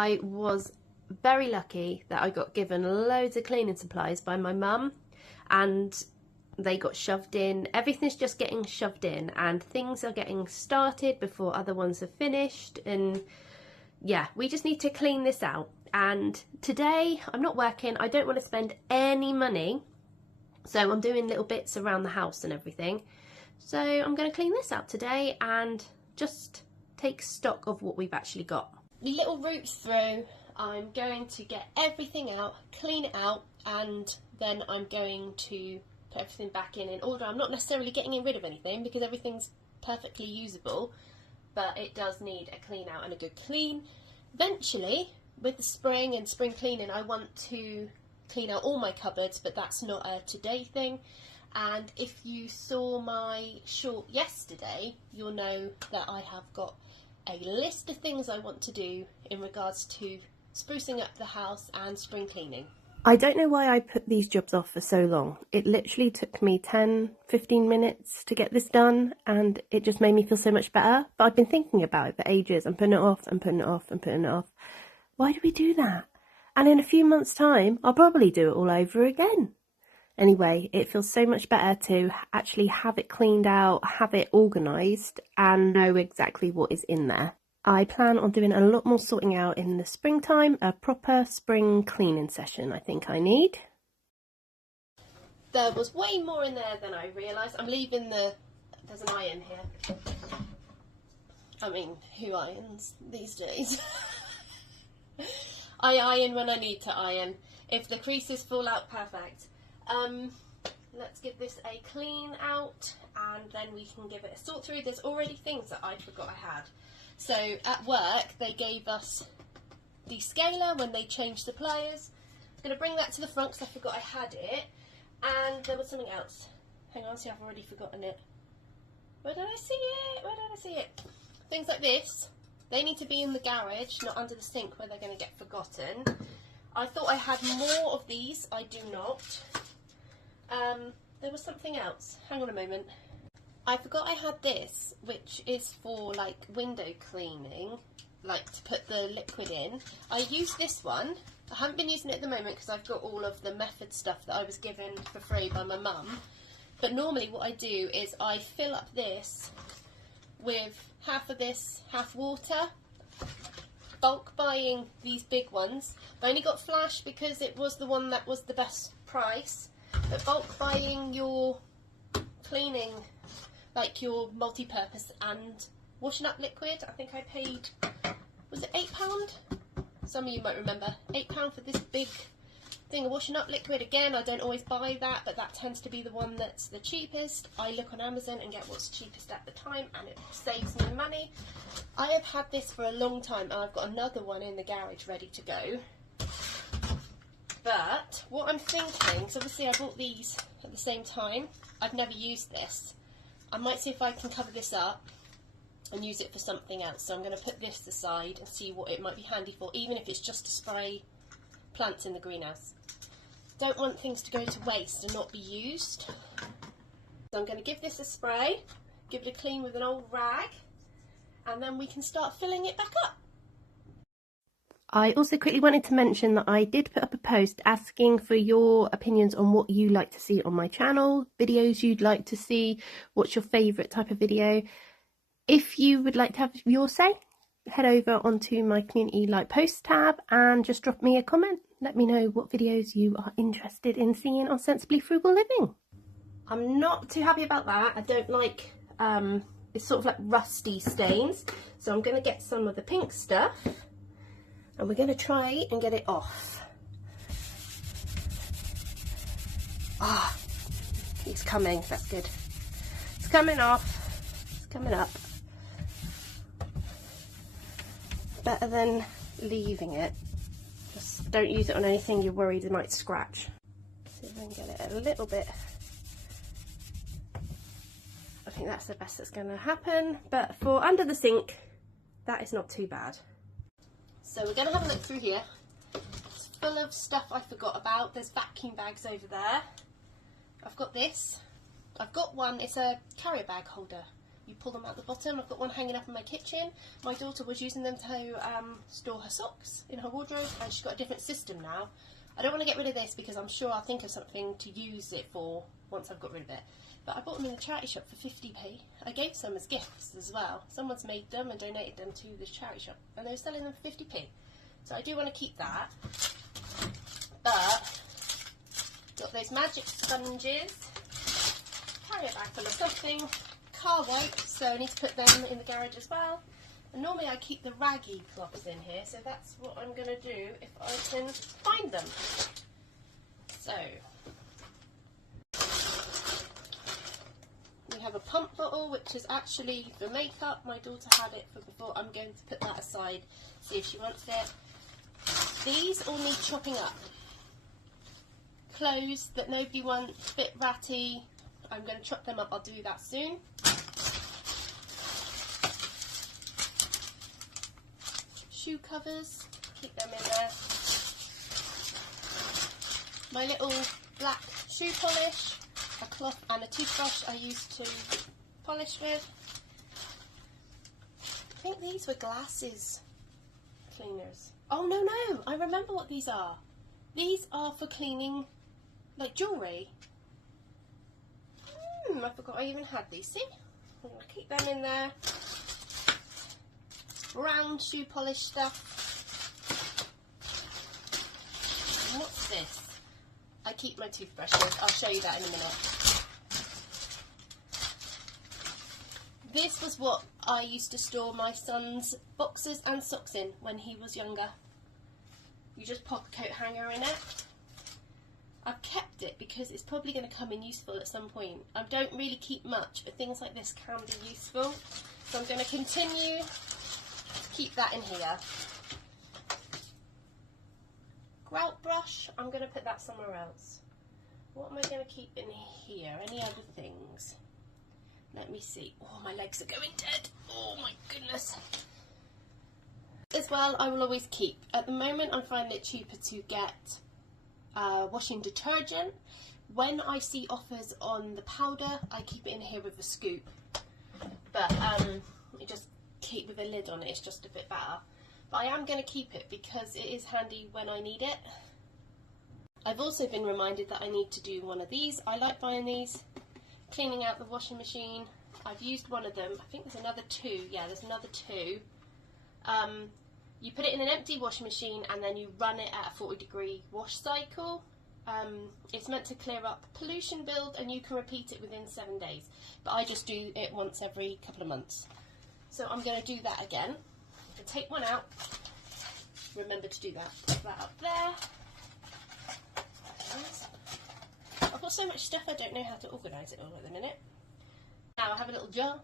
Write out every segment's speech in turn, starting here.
I was very lucky that I got given loads of cleaning supplies by my mum, and they got shoved in. Everything's just getting shoved in, and things are getting started before other ones are finished, and yeah, we just need to clean this out. And today I'm not working, I don't want to spend any money, so I'm doing little bits around the house and everything. So I'm going to clean this out today and just take stock of what we've actually got. Little route through, I'm going to get everything out, clean it out, and then I'm going to put everything back in order. I'm not necessarily getting rid of anything because everything's perfectly usable, but it does need a clean out and a good clean. Eventually, with the spring and spring cleaning, I want to clean out all my cupboards, but that's not a today thing. And if you saw my short yesterday, you'll know that I have got a list of things I want to do in regards to sprucing up the house and spring cleaning. I don't know why I put these jobs off for so long. It literally took me 10-15 minutes to get this done, and it just made me feel so much better. But I've been thinking about it for ages and putting it off and putting it off and putting it off. Why do we do that? And in a few months' time, I'll probably do it all over again. Anyway, it feels so much better to actually have it cleaned out, have it organised, and know exactly what is in there. I plan on doing a lot more sorting out in the springtime, a proper spring cleaning session I think I need. There was way more in there than I realised. I'm leaving there's an iron here. I mean, who irons these days? I iron when I need to iron. If the creases fall out, perfect. Let's give this a clean out and then we can give it a sort through. There's already things that I forgot I had. So at work they gave us the scaler when they changed suppliers. I'm going to bring that to the front because I forgot I had it. And there was something else. Hang on, see, I've already forgotten it. Where did I see it? Where did I see it? Things like this, they need to be in the garage, not under the sink where they're going to get forgotten. I thought I had more of these, I do not. There was something else. Hang on a moment. I forgot I had this, which is for like window cleaning, like to put the liquid in. I use this one. I haven't been using it at the moment because I've got all of the method stuff that I was given for free by my mum. But normally what I do is I fill up this with half of this, half water. Bulk buying these big ones. I only got Flash because it was the one that was the best price. But bulk buying your cleaning, like your multi-purpose and washing up liquid, I think I paid, was it £8? Some of you might remember, £8 for this big thing of washing up liquid. Again, I don't always buy that, but that tends to be the one that's the cheapest. I look on Amazon and get what's cheapest at the time, and it saves me money. I have had this for a long time, and I've got another one in the garage ready to go. But what I'm thinking, so obviously I bought these at the same time. I've never used this. I might see if I can cover this up and use it for something else. So I'm going to put this aside and see what it might be handy for, even if it's just to spray plants in the greenhouse. Don't want things to go to waste and not be used. So I'm going to give this a spray, give it a clean with an old rag, and then we can start filling it back up. I also quickly wanted to mention that I did put up a post asking for your opinions on what you like to see on my channel, videos you'd like to see, what's your favourite type of video. If you would like to have your say, head over onto my community like post tab and just drop me a comment. Let me know what videos you are interested in seeing on Sensibly Frugal Living. I'm not too happy about that. I don't like, it's sort of like rusty stains. So I'm going to get some of the pink stuff and we're going to try and get it off. Ah, it's coming, that's good. It's coming off, it's coming up. Better than leaving it. Just don't use it on anything you're worried it might scratch. See if I can get it a little bit. I think that's the best that's going to happen, but for under the sink, that is not too bad. So we're going to have a look through here. It's full of stuff I forgot about. There's vacuum bags over there. I've got this. I've got one, it's a carrier bag holder. you pull them out the bottom. I've got one hanging up in my kitchen. My daughter was using them to store her socks in her wardrobe, and she's got a different system now. I don't want to get rid of this because I'm sure I'll think of something to use it for once I've got rid of it. But I bought them in the charity shop for 50p. I gave some as gifts as well. Someone's made them and donated them to this charity shop, and they were selling them for 50p. So I do want to keep that. But got those magic sponges. Carry a bag full of something. Car wipes, so I need to put them in the garage as well. And normally I keep the raggy cloths in here, so that's what I'm going to do if I can find them. So we have a pump bottle, which is actually for makeup. My daughter had it for before. I'm going to put that aside, see if she wants it. These all need chopping up. Clothes that nobody wants, a bit ratty. I'm going to chop them up. I'll do that soon. Shoe covers, keep them in there. My little black shoe polish, a cloth and a toothbrush I used to polish with. I think these were glasses cleaners. Oh no, I remember what these are. These are for cleaning like jewellery. I forgot I even had these. See? I'm going to keep them in there. Brown shoe polish stuff. And what's this? I keep my toothbrushes. I'll show you that in a minute. This was what I used to store my son's boxers and socks in when he was younger. You just pop a coat hanger in it. I've kept it because it's probably going to come in useful at some point. I don't really keep much, but things like this can be useful. So I'm going to continue to keep that in here. Grout brush, I'm going to put that somewhere else. What am I going to keep in here? Any other things? Let me see. Oh, my legs are going dead. Oh my goodness. As well, I will always keep. At the moment, I'm finding it cheaper to get washing detergent. When I see offers on the powder, I keep it in here with a scoop. But you just keep with a lid on it, it's just a bit better. But I am going to keep it because it is handy when I need it. I've also been reminded that I need to do one of these. I like buying these, cleaning out the washing machine. I've used one of them. I think there's another two. Yeah, there's another two. You put it in an empty washing machine and then you run it at a 40-degree wash cycle. It's meant to clear up pollution build and you can repeat it within 7 days. But I just do it once every couple of months. So I'm going to do that again. So take one out. Remember to do that. Put that up there. I've got so much stuff I don't know how to organise it all at the minute. Now I have a little jar.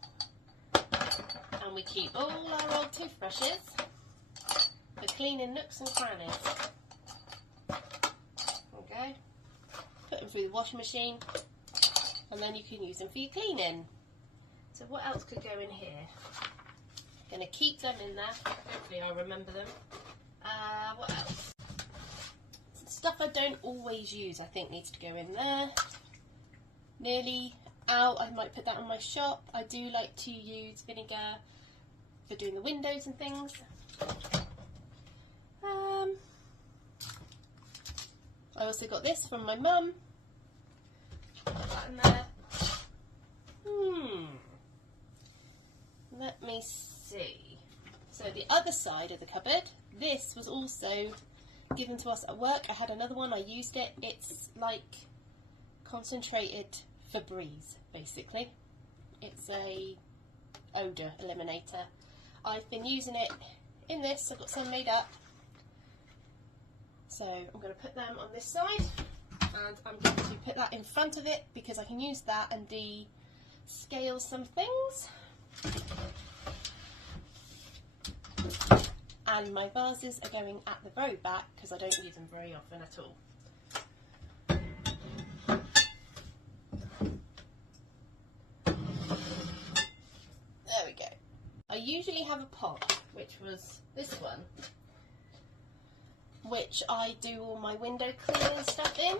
And we keep all our old toothbrushes for cleaning nooks and crannies. Okay, put them through the washing machine and then you can use them for your cleaning. So what else could go in here? Going to keep them in there, hopefully I'll remember them. What else? Stuff I don't always use I think needs to go in there. Nearly out, I might put that in my shop. I do like to use vinegar for doing the windows and things. I also got this from my mum. Put that in there. Let me see. So the other side of the cupboard, this was also given to us at work. I had another one, I used it. It's like concentrated Febreze, basically. It's a odour eliminator. I've been using it in this. I've got some made up. So I'm going to put them on this side and I'm going to put that in front of it because I can use that and de-scale some things. And my vases are going at the very back because I don't use them very often at all. There we go. I usually have a pot, which was this one, which I do all my window cleaning stuff in.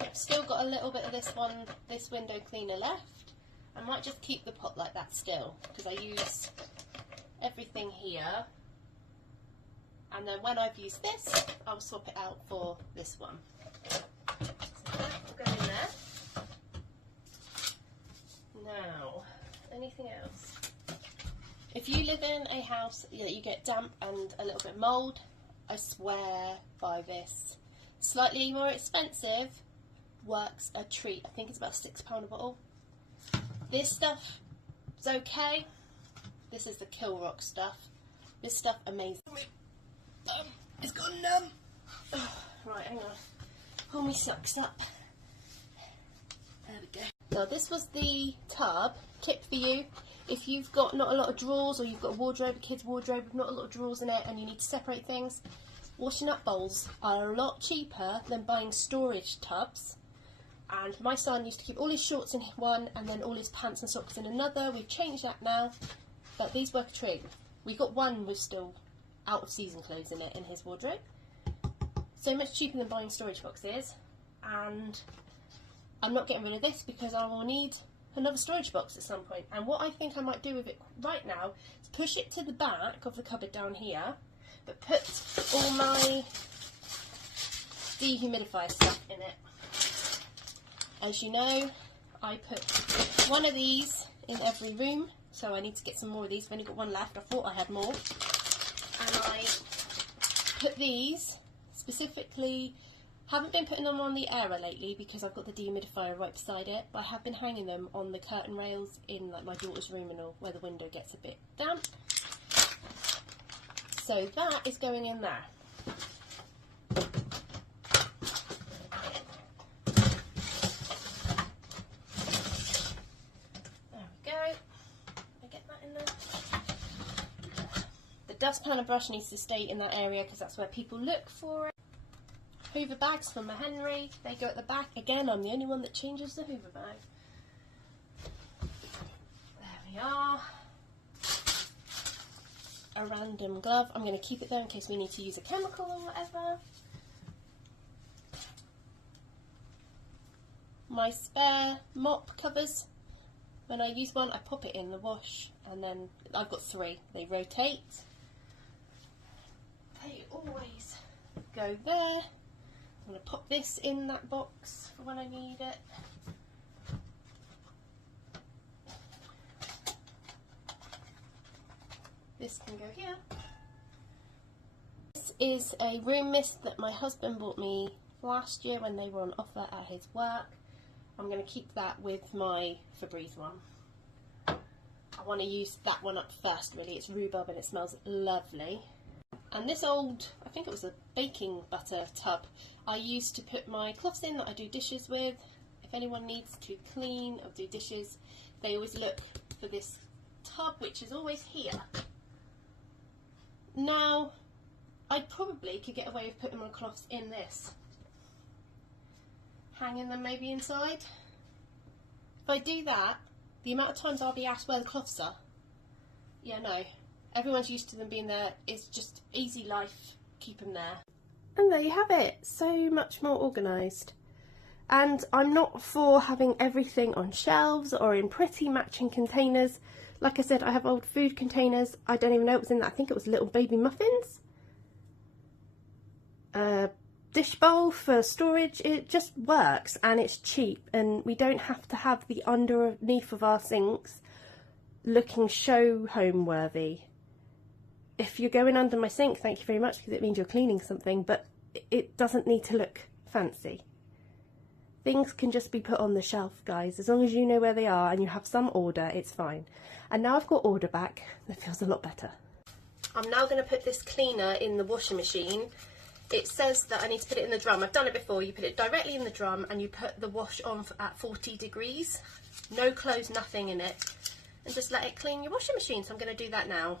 I've still got a little bit of this window cleaner left. I might just keep the pot like that still, because I use everything here, and then when I've used this, I'll swap it out for this one. So that will go in there. Now, anything else? If you live in a house that you get damp and a little bit of mould, I swear by this. Slightly more expensive, works a treat. I think it's about £6 a bottle. This stuff is okay. This is the Kill Rock stuff. This stuff, amazing. It's gone numb. Oh, right, hang on. Pull me socks up. There we go. Now this was the tub. Tip for you: if you've got not a lot of drawers, or you've got a wardrobe, a kid's wardrobe with not a lot of drawers in it, and you need to separate things, washing up bowls are a lot cheaper than buying storage tubs. And my son used to keep all his shorts in one and then all his pants and socks in another. We've changed that now, but these work a treat. We got one with still out of season clothes in it in his wardrobe. So much cheaper than buying storage boxes, and I'm not getting rid of this because I will need another storage box at some point. And what I think I might do with it right now is push it to the back of the cupboard down here, but put all my dehumidifier stuff in it. As you know, I put one of these in every room, so I need to get some more of these. I've only got one left. I thought I had more. And I put these specifically, haven't been putting them on the Aera lately because I've got the dehumidifier right beside it, but I have been hanging them on the curtain rails in like my daughter's room and all, where the window gets a bit damp. So that is going in there. Dustpan and brush needs to stay in that area because that's where people look for it. Hoover bags for my Henry, they go at the back. Again, I'm the only one that changes the Hoover bag. There we are. A random glove. I'm going to keep it there in case we need to use a chemical or whatever. My spare mop covers. When I use one, I pop it in the wash, and then I've got 3. They rotate. They always go there. I'm going to pop this in that box for when I need it. This can go here. This is a room mist that my husband bought me last year when they were on offer at his work. I'm going to keep that with my Febreze one. I want to use that one up first really. It's rhubarb and it smells lovely. And this old, I think it was a baking butter tub, I used to put my cloths in that I do dishes with. If anyone needs to clean or do dishes, they always look for this tub, which is always here. Now, I probably could get away with putting my cloths in this. Hanging them maybe inside. If I do that, the amount of times I'll be asked where the cloths are. Yeah, no. Everyone's used to them being there. It's just easy life. Keep them there. And there you have it. So much more organised. And I'm not for having everything on shelves or in pretty matching containers. Like I said, I have old food containers. I don't even know what was in that. I think it was little baby muffins. Dish bowl for storage. It just works and it's cheap, and we don't have to have the underneath of our sinks looking show home worthy. If you're going under my sink, thank you very much, because it means you're cleaning something, but it doesn't need to look fancy. Things can just be put on the shelf, guys. As long as you know where they are and you have some order, it's fine. And now I've got order back, that feels a lot better. I'm now going to put this cleaner in the washing machine. It says that I need to put it in the drum. I've done it before. You put it directly in the drum and you put the wash on at 40 degrees. No clothes, nothing in it. And just let it clean your washing machine. So I'm going to do that now.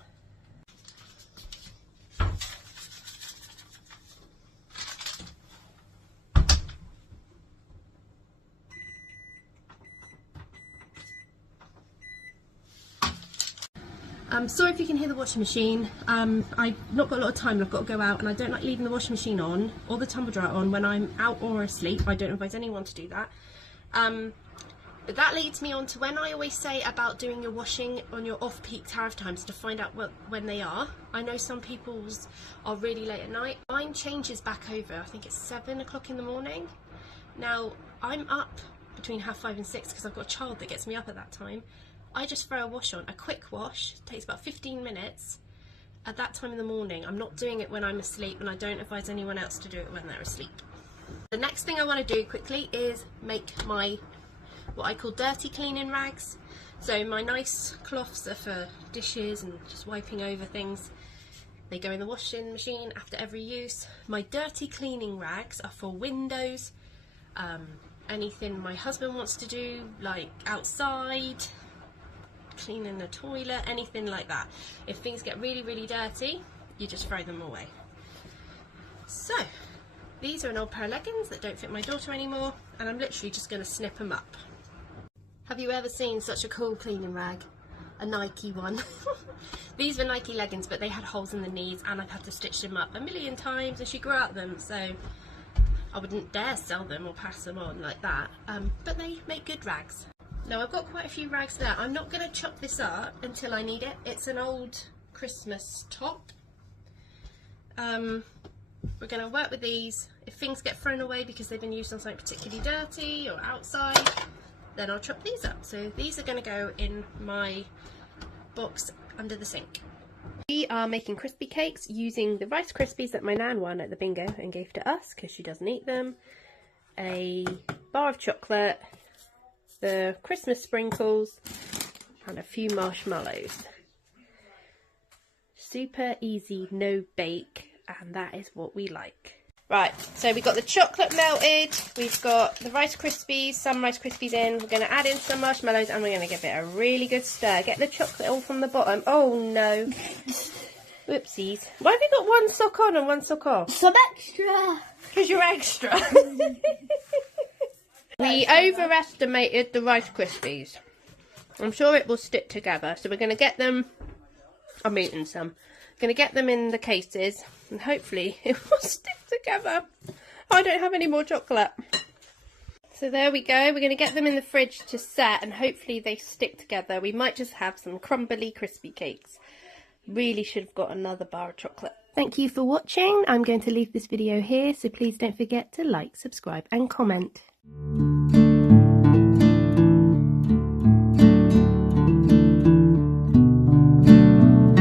Sorry if you can hear the washing machine. I've not got a lot of time and I've got to go out, and I don't like leaving the washing machine on or the tumble dryer on when I'm out or asleep. I don't advise anyone to do that. But that leads me on to when I always say about doing your washing on your off-peak tariff times to find out when they are. I know some people's are really late at night. Mine changes back over, I think it's 7 o'clock in the morning. Now, I'm up between 5:30 and 6 because I've got a child that gets me up at that time. I just throw a wash on, a quick wash, takes about 15 minutes at that time in the morning. I'm not doing it when I'm asleep, and I don't advise anyone else to do it when they're asleep. The next thing I want to do quickly is make my what I call dirty cleaning rags. So my nice cloths are for dishes and just wiping over things. They go in the washing machine after every use. My dirty cleaning rags are for windows, anything my husband wants to do, like outside, cleaning the toilet, anything like that. If things get really, really dirty, you just throw them away. So these are an old pair of leggings that don't fit my daughter anymore, and I'm literally just going to snip them up. Have you ever seen such a cool cleaning rag? A Nike one. These were Nike leggings, but they had holes in the knees, and I've had to stitch them up a million times, and she grew out them, so I wouldn't dare sell them or pass them on like that. But they make good rags. Now I've got quite a few rags there. I'm not going to chop this up until I need it. It's an old Christmas top. We're going to work with these. If things get thrown away because they've been used on something particularly dirty or outside, then I'll chop these up. So these are going to go in my box under the sink. We are making crispy cakes using the Rice Krispies that my nan won at the bingo and gave to us because she doesn't eat them, a bar of chocolate, the Christmas sprinkles, and a few marshmallows. Super easy, no bake, and that is what we like. Right, so we've got the chocolate melted, we've got the Rice Krispies, some Rice Krispies in, we're going to add in some marshmallows, and we're going to give it a really good stir. Get the chocolate all from the bottom. Oh no. Whoopsies. Why have you got one sock on and one sock off? Some extra. Because you're extra. We overestimated the Rice Krispies. I'm sure it will stick together, so we're going to get them, I'm eating some, going to get them in the cases, and hopefully it will stick together. I don't have any more chocolate. So there we go, we're going to get them in the fridge to set, and hopefully they stick together. We might just have some crumbly crispy cakes. Really should have got another bar of chocolate. Thank you for watching. I'm going to leave this video here, so please don't forget to like, subscribe and comment.